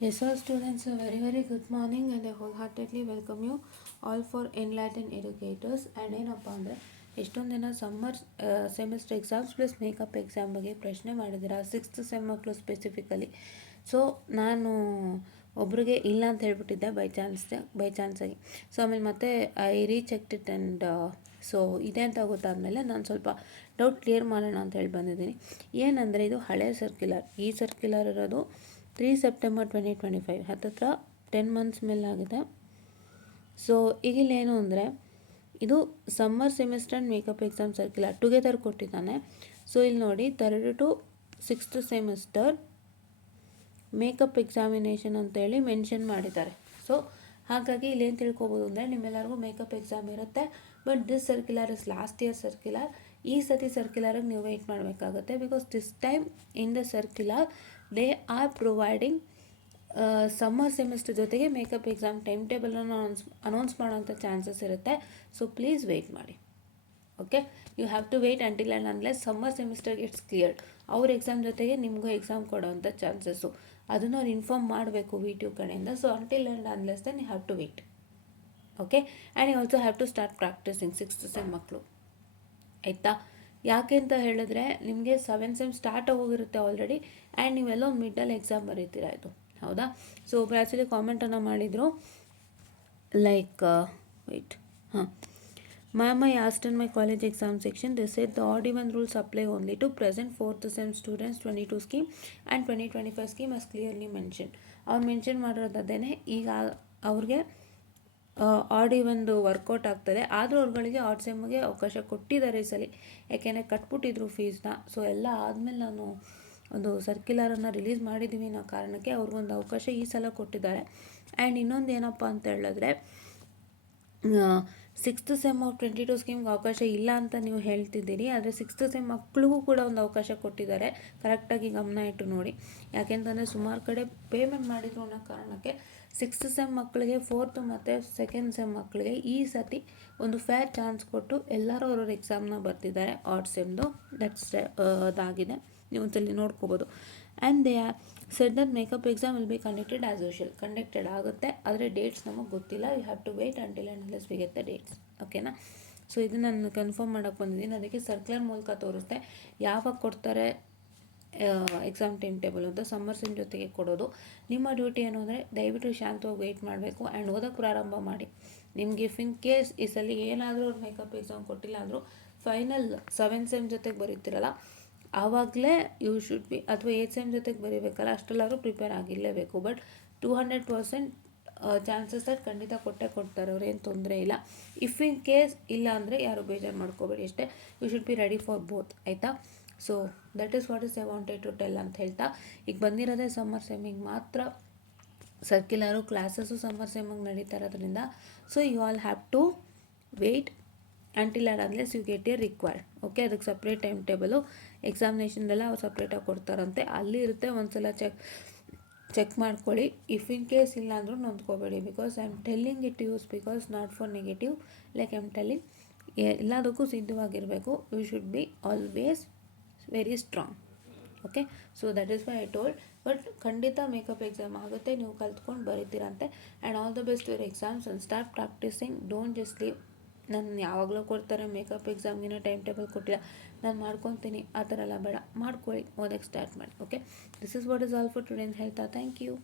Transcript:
Yes, all students, a very good morning and I wholeheartedly welcome you all for Enlightened Educators. And ಏನಪ್ಪ ಅಂದರೆ ಎಷ್ಟೊಂದು ದಿನ semester exams plus makeup exam ಬಗ್ಗೆ ಪ್ರಶ್ನೆ ಮಾಡಿದ್ದೀರಾ sixth sem ಮಕ್ಕಳು ಸ್ಪೆಸಿಫಿಕಲಿ. ಸೊ ನಾನು ಒಬ್ರಿಗೆ ಇಲ್ಲ ಅಂತ ಹೇಳ್ಬಿಟ್ಟಿದ್ದೆ ಬೈ ಚಾನ್ಸಾಗಿ. ಸೊ ಆಮೇಲೆ ಮತ್ತೆ ಐ ರೀಚೆಕ್ಟ್ ಇಟ್ ಆ್ಯಂಡ್ ಸೊ ಇದೆ ಅಂತ ಗೊತ್ತಾದಮೇಲೆ ನಾನು ಸ್ವಲ್ಪ ಡೌಟ್ ಕ್ಲಿಯರ್ ಮಾಡೋಣ ಅಂತ ಹೇಳಿ ಬಂದಿದ್ದೀನಿ. ಏನಂದರೆ ಇದು ಹಳೆ ಸರ್ಕ್ಯುಲರ್. ಈ ಸರ್ಕ್ಯುಲರ್ ಇರೋದು 3 ಸೆಪ್ಟೆಂಬರ್ 2025, ಹತ್ತತ್ರ 10 ಮಂತ್ಸ್ ಮೇಲಾಗಿದೆ. ಸೊ ಈಗಿಲ್ಲೇನು ಅಂದರೆ ಇದು summer semester makeup exam circular together ಕೊಟ್ಟಿದ್ದಾನೆ. ಸೊ ಇಲ್ಲಿ ನೋಡಿ 3rd to 6th semester makeup examination ಅಂತೇಳಿ ಮೆನ್ಷನ್ ಮಾಡಿದ್ದಾರೆ. ಸೊ ಹಾಗಾಗಿ ಇಲ್ಲೇನು ತಿಳ್ಕೊಬೋದು ಅಂದರೆ ನಿಮ್ಮೆಲ್ಲರಿಗೂ ಮೇಕಪ್ ಎಕ್ಸಾಮ್ ಇರುತ್ತೆ. But this circular is last year circular. ಈ ಸತಿ ಸರ್ಕ್ಯುಲರ್ಗೆ ನೀವು ವೆಯ್ಟ್ ಮಾಡಬೇಕಾಗುತ್ತೆ. Because this time in the circular they are providing summer semester ಜೊತೆಗೆ ಮೇಕಪ್ ಎಕ್ಸಾಮ್ ಟೈಮ್ ಟೇಬಲನ್ನು ಅನೌನ್ಸ್ ಮಾಡೋಂಥ ಚಾನ್ಸಸ್ ಇರುತ್ತೆ. ಸೊ ಪ್ಲೀಸ್ ವೆಯ್ಟ್ ಮಾಡಿ. Okay, you have to wait until and unless summer semester gets cleared. ಅವ್ರ exam ಜೊತೆಗೆ ನಿಮಗೂ exam ಕೊಡೋವಂಥ chances ಅದನ್ನು ಅವ್ರು inform ಮಾಡಬೇಕು ವಿ2 ಕಡೆಯಿಂದ. So until and unless then you have to wait. Okay, and you also have to start practising sixth sem ಮಕ್ಕಳು, ಆಯಿತಾ? ಯಾಕೆ ಅಂತ ಹೇಳಿದ್ರೆ ನಿಮಗೆ 7th ಸೆಮ್ ಸ್ಟಾರ್ಟ್ ಆಗೋಗಿರುತ್ತೆ ಆಲ್ರೆಡಿ ಆ್ಯಂಡ್ ನೀವೆಲ್ಲ ಮಿಡ್ಡಲ್ಲಿ ಎಕ್ಸಾಮ್ ಬರೀತೀರ ಇದು, ಹೌದಾ? ಸೊ ಒಬ್ರು ಆ್ಯಕ್ಚುಲಿ ಕಾಮೆಂಟನ್ನು ಮಾಡಿದರು like wait ma'am, I asked in my college exam section they said the odd even rules apply only to present 4th sem students 22 scheme and 2025 scheme as clearly mention. ಅವ್ರು mention ಮಾಡಿರೋದು ಅದೇನೆ. ಈಗ ಅವ್ರಿಗೆ add ಈವನ್ದು workout ಆಗ್ತದೆ, ಆದರೂ ಅವ್ರುಗಳಿಗೆ add ಸೆಮ್ಗೆ ಅವಕಾಶ ಕೊಟ್ಟಿದ್ದಾರೆ ಈ ಸಲ. ಯಾಕೆಂದರೆ ಕಟ್ಬಿಟ್ಟಿದ್ರು ಫೀಸ್ನ. ಸೊ ಎಲ್ಲ ಆದಮೇಲೆ ನಾನು ಒಂದು ಸರ್ಕ್ಯುಲರನ್ನು ರಿಲೀಸ್ ಮಾಡಿದ್ದೀವಿ ಅನ್ನೋ ಕಾರಣಕ್ಕೆ ಅವ್ರಿಗೊಂದು ಅವಕಾಶ ಈ ಸಲ ಕೊಟ್ಟಿದ್ದಾರೆ. ಆ್ಯಂಡ್ ಇನ್ನೊಂದು ಏನಪ್ಪ ಅಂತ ಹೇಳಿದ್ರೆ 6th ಸೆಮ್ 22 ಸ್ಕೀಮ್ಗೆ ಅವಕಾಶ ಇಲ್ಲ ಅಂತ ನೀವು ಹೇಳ್ತಿದ್ದೀರಿ, ಆದರೆ 6th ಸೆಮ್ ಮಕ್ಕಳಿಗೂ ಕೂಡ ಒಂದು ಅವಕಾಶ ಕೊಟ್ಟಿದ್ದಾರೆ. ಕರೆಕ್ಟಾಗಿ ಗಮನ ಇಟ್ಟು ನೋಡಿ. ಯಾಕೆಂತಂದರೆ ಸುಮಾರು ಕಡೆ ಪೇಮೆಂಟ್ ಮಾಡಿದ್ರು ಅನ್ನೋ ಕಾರಣಕ್ಕೆ 6th ಸೆಮ್ ಮಕ್ಕಳಿಗೆ 4th ಮತ್ತು 2nd ಸೆಮ್ ಮಕ್ಕಳಿಗೆ ಈ ಸತಿ ಒಂದು ಫೇರ್ ಚಾನ್ಸ್ ಕೊಟ್ಟು ಎಲ್ಲರೂ ಅವ್ರವ್ರ ಎಕ್ಸಾಮ್ನ ಬರ್ತಿದ್ದಾರೆ ಆಡ್ ಸೆಮ್ದು. ದಟ್ಸ್ ಅದಾಗಿದೆ, ನೀವು ಒಂದ್ಸಲಿ ನೋಡ್ಕೋಬೋದು. And they said that makeup exam will be conducted as usual. Conducted ಆಗುತ್ತೆ, ಆದರೆ ಡೇಟ್ಸ್ ನಮಗೆ ಗೊತ್ತಿಲ್ಲ. You have to wait until and unless we get the dates. ಓಕೆನಾ? ಸೊ ಇದು ನಾನು ಕನ್ಫರ್ಮ್ ಮಾಡೋಕ್ಕೆ ಬಂದಿದ್ದೀನಿ. ಅದಕ್ಕೆ ಸರ್ಕ್ಯುಲರ್ ಮೂಲಕ ತೋರಿಸ್ತೆ ಯಾವಾಗ ಕೊಡ್ತಾರೆ ಎಕ್ಸಾಮ್ ಟೈಮ್ ಟೇಬಲ್ ಅಂತ. ಸಮ್ಮರ್ ಸೆಮ್ ಜೊತೆಗೆ ಕೊಡೋದು. ನಿಮ್ಮ ಡ್ಯೂಟಿ ಏನು ಅಂದರೆ ದಯವಿಟ್ಟು ಶಾಂತವಾಗಿ ವೆಯ್ಟ್ ಮಾಡಬೇಕು ಆ್ಯಂಡ್ ಓದೋಕ್ಕೆ ಪ್ರಾರಂಭ ಮಾಡಿ. ನಿಮಗೆ ಇಫ್ ಇನ್ ಕೇಸ್ ಈ ಸಲ ಏನಾದರೂ ಅವ್ರು ಮೇಕಪ್ ಎಕ್ಸಾಮ್ ಕೊಟ್ಟಿಲ್ಲ ಅಂದರೂ ಫೈನಲ್ 7th ಸೆಮ್ ಜೊತೆಗೆ ಬರೀತಿರಲ್ಲ ಆವಾಗಲೇ ಯು ಶುಡ್ ಬಿ, ಅಥವಾ 8th ಸೆಮ್ ಜೊತೆಗೆ ಬರೀಬೇಕಲ್ಲ ಅಷ್ಟೆಲ್ಲರೂ ಪ್ರಿಪೇರ್ ಆಗಿರಲೇಬೇಕು. ಬಟ್ 200% ಚಾನ್ಸಸ್ ದಟ್ ಖಂಡಿತ ಕೊಟ್ಟೇ ಕೊಡ್ತಾರೆ, ಅವ್ರು ಏನು ತೊಂದರೆ ಇಲ್ಲ. ಇಫ್ ಇನ್ ಕೇಸ್ ಇಲ್ಲ ಅಂದರೆ ಯಾರು ಬೇಜಾರು ಮಾಡ್ಕೋಬೇಡಿ ಅಷ್ಟೇ. You should be ready for both, ಆಯಿತಾ? So that is what is I wanted to tell ಅಂತ ಹೇಳ್ತಾ, ಈಗ ಬಂದಿರೋದೇ ಸಮ್ಮರ್ ಸೆಮ್ಮಿಗೆ ಮಾತ್ರ ಸರ್ಕ್ಯುಲರು. ಕ್ಲಾಸಸ್ಸು ಸಮ್ಮರ್ ಸೆಮ್ಮಿಗೆ ನಡೀತಾ ಇರೋದ್ರಿಂದ so you all have to wait until and unless you get a required. Okay, ಅದಕ್ಕೆ separate time table ಎಕ್ಸಾಮಿನೇಷನ್ದೆಲ್ಲ ಅವ್ರು ಸಪ್ರೇಟಾಗಿ ಕೊಡ್ತಾರಂತೆ, ಅಲ್ಲಿ ಇರುತ್ತೆ. ಒಂದ್ಸಲ ಚೆಕ್ ಮಾಡ್ಕೊಳ್ಳಿ. ಇಫ್ ಇನ್ ಕೇಸ್ ಇಲ್ಲ ಅಂದರೂ ನೊಂದ್ಕೋಬೇಡಿ. Because I am telling it use because not for negative. Like I am telling, ಎಲ್ಲದಕ್ಕೂ ಸಿದ್ಧವಾಗಿರಬೇಕು. You should be always very strong. Okay, so that is why I told. But ಖಂಡಿತ makeup exam ಆಗುತ್ತೆ, ನೀವು ಕಲ್ತ್ಕೊಂಡು ಬರೀತೀರಂತೆ. And all the best your exams and start practising. Don't just leave. ನಾನು ಯಾವಾಗಲೂ ಕೊಡ್ತಾರೆ ಮೇಕಪ್ ಎಕ್ಸಾಮ್ಗಿನ ಟೈಮ್ ಟೇಬಲ್ ಕೊಟ್ಟಿಲ್ಲ, ನಾನು ಮಾಡ್ಕೊತೀನಿ ಆ ಥರ ಎಲ್ಲ ಬೇಡ. ಮಾಡ್ಕೊಳ್ಳಿ, ಓದಕ್ಕೆ ಸ್ಟಾರ್ಟ್ ಮಾಡಿ. Okay, this is what is all for today ಅಂತ ಹೇಳ್ತಾ ಥ್ಯಾಂಕ್ ಯು.